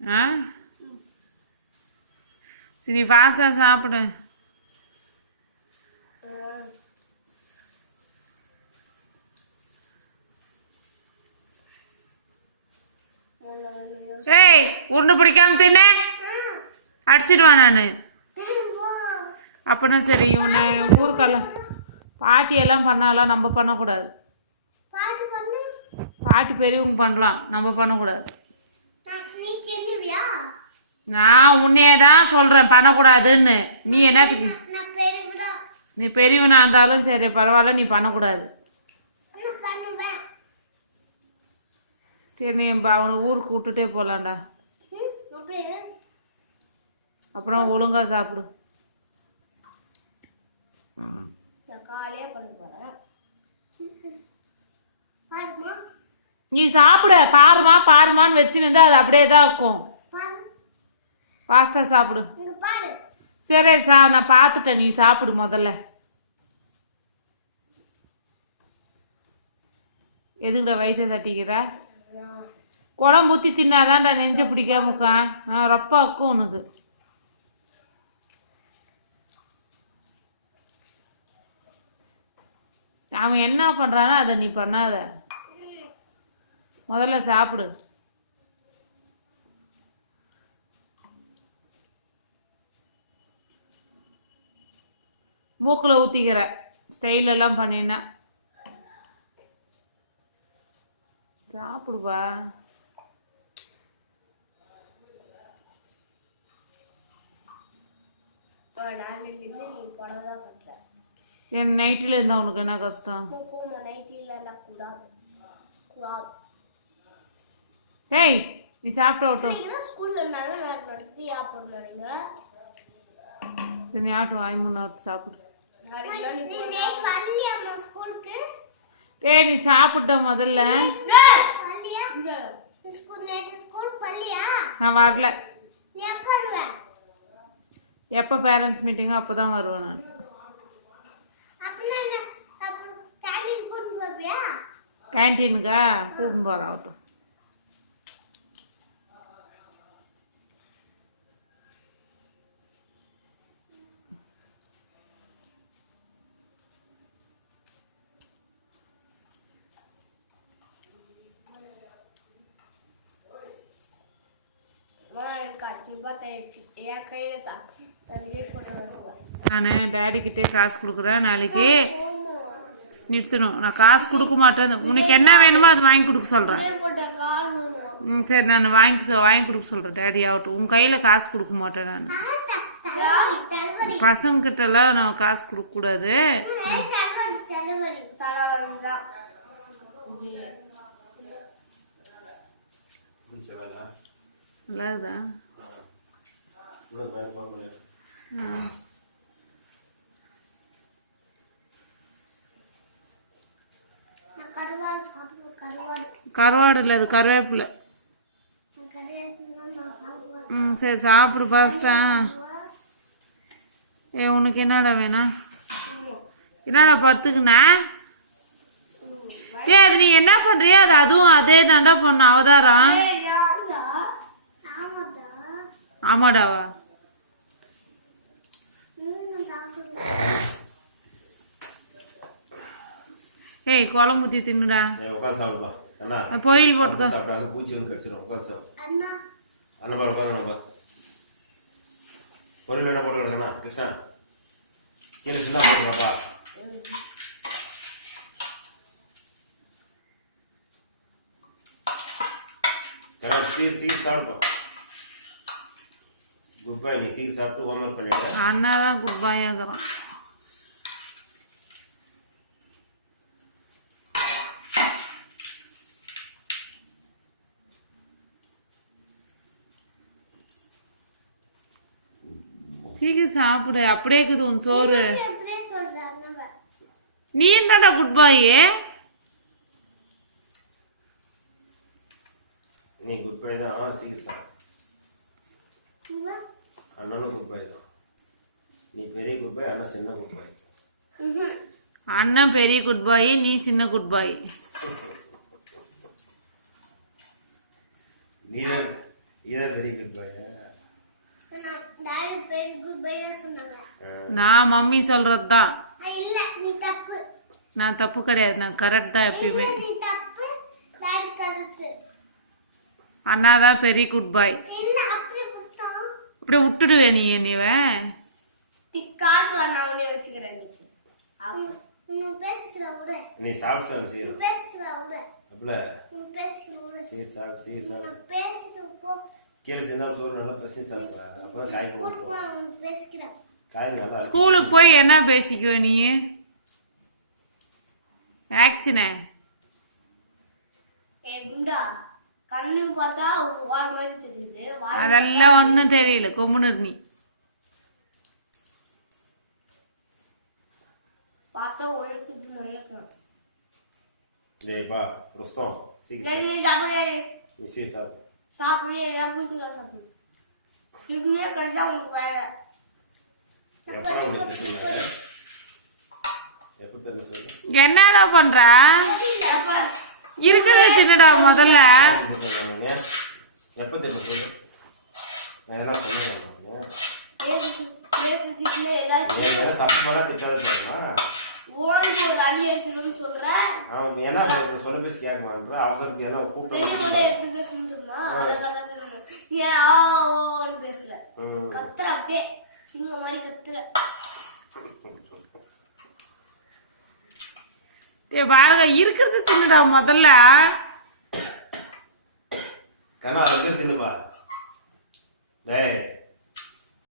ஆ சரி ஃபாஸ்ட்டாக சாப்பிடு. ஏய் உருண்டு பிடிக்காம தின்னு அடிச்சிடுவான் நான். அப்படின்னா சரி இவனை ஊருக்கெல்லாம் பாட்டியெல்லாம் பண்ணாலாம் நம்ம பண்ணக்கூடாது. பாட்டி பெரியவங்க பண்ணலாம், நம்ம பண்ணக்கூடாது. நான் உன்னையே தான் சொல்றேன் பண்ணக்கூடாதுன்னு. நீ என்னத்துக்கு? நீ பெரியவனா இருந்தாலும் சரி பரவாயில்ல, நீ பண்ணக்கூடாது. சரி நீ அவனை ஊருக்கு விட்டுட்டே போலாம்டா. அப்புறம் ஒழுங்கா சாப்பிடு. நீ சாப்பிட பாருமா பாருமான்னு வச்சுன்னு அது அப்படியே தான் இருக்கும். ஃபாஸ்டா சாப்பிடு. சரி நான் பார்த்துட்டேன், நீ சாப்பிடு முதல்ல. எதுக்குடா வயிற்று தட்டிக்கிற? குழம்பு ஊற்றி தின்னாதான்டா நெஞ்ச பிடிக்காமக்கா. ரொம்ப அக்கும் உனக்கு. அவன் என்ன பண்றானோ அதை நீ பண்ணாத, முதல்ல சாப்பிடு. மூக்குல ஊத்திக்கிற ஸ்டைல் எல்லாம் பண்ணினா சாப்பிடுவா. என் நைட்டில் இருந்தா உனக்கு என்ன கஷ்டம்? ஏய் நீ சாப்பிட்டு சரி ஆட்டு வாங்கி முன்னாடி சாப்பிடு. ஏய் நீ சாப்பிட்ட முதல்ல. நான் வரல. எப்போ பேரண்ட்ஸ் மீட்டிங்கோ அப்போதான் வருவேன் நான். கேன்டீனுக்கா கூப்பிட்டு போறாட்டும். நான் டேடி கிட்டே காசு கொடுக்குறேன், நாளைக்கு நிறுத்தணும். நான் காசு கொடுக்க மாட்டேன். உனக்கு என்ன வேணுமோ அது வாங்கி கொடுக்க சொல்கிறேன். சரி நான் வாங்கி கொடுக்க சொல்கிறேன் டேடி ஆகட்டும். உன் கையில் காசு கொடுக்க மாட்டேன் நான். பசங்கிட்டலாம் நான் காசு கொடுக்கக்கூடாது. நல்லாதா? கருவாடு இல்லை, அது கருவேப்பிலை. சரி சாப்பிடு ஃபாஸ்டா. உனக்கு என்னடா வேணும்? என்னடா படுத்துக்குண்ணா? அது நீ என்ன பண்றியா? அது அதுவும் அதே தாண்டா பொண்ணு அவதாரம். ஆமாடாவா? ஏய் குழம்பு ஊற்றி தின்னுடா. பொரியல் போட்டுக்கோ. அண்ணாதான் குட் பாய் ஆகிறான். சீக்கிரம் சாப்பிடு, அப்படியே இருக்குது உன் சோறு. நீ என்னடா குட் பாய்? நீ குட் பாய் தான். சீக்கிரம் அண்ணனும் குட் பாய் தான். நீ பெரிய குட் பாய், அண்ணன் சின்ன குட் பாய். அண்ணன் பெரிய குட் பாய், நீ சின்ன குட் பாய். இதை தான் வெரி குட் பாய். நான் மம்மி சொல்றது தான். இல்ல நீ தப்பு. நான் தப்பு கிடையாது, நான் கரெக்ட் தான் எப்பயுமே. நீ தப்பு, டாடி கரெக்ட். அண்ணா தான் பெரிய குட் பாய். இல்ல அப்படியே விட்டா அப்படியே விட்டுடுவே நீ என்னைவ. காசு நான் உன்னை வச்சுக்கிறேன். நீ பேசிக்கிற விட. நீ சாப்பிடு சீர். பேசிக்கிற விட. அப்பல. நீ பேசிக்கிற விட. சீர் சாப்பிடு. பேசிக்கிற போ. கீழே சிந்தால் சோறு நல்லா பசி சாப்பிடுற. அப்பதான் காய் போடும். பேசிக்கிறேன். காய் நல்லா. ஸ்கூலுக்கு போய் என்ன பேசிக்குவ நீ? ஆக்சினே குண்டா கண்ணு பார்த்தா ஒரு வால் மாதிரி தெரியுது. அதெல்லாம் ஒன்றும் தெரியல, கொம்முன்னு நீ. பார்த்தா உனக்கு நினைக்கிறேன். டேய் பா ருஸ்தம் சீக்கிரம். நீ சாப்பிடு. நீ சீர் சாப்பிடு. சாப்பிடு, எல்லாம் பூச்சிங்க சாப்பிடு. இதுக்குமே கரெக்டா உங்களுக்கு வேலை. எப்படா உனக்கு தெரியுமா? எப்ப தெரியும் சொல்லு. என்னடா பண்ற? இருக்கிறத தின்னடா முதல்ல. எப்ப தெரியும் சொல்லு. நான் என்ன சொல்றேன் தப்பு பண்ணா திட்டாத சொல்லுமா. ஓனுக்கு ஒரு அணி அடிச்சிருன்னு சொல்றேன். அவன் என்ன சொல்ல பேசி கேட்க மாட்டேன். அவசரத்துக்கு என்ன கூப்பிட்டு எப்படி பேசணும்னு சொன்னா அழகாதான் பேசுறேன். ஏன் பேசுற கத்துற, அப்படியே சிங்க மாதிரி கத்துற. பாருங்க இருக்கிறது தின்னுடா முதல்ல. கண்ணா அதுக்கு தின்னுப்பா.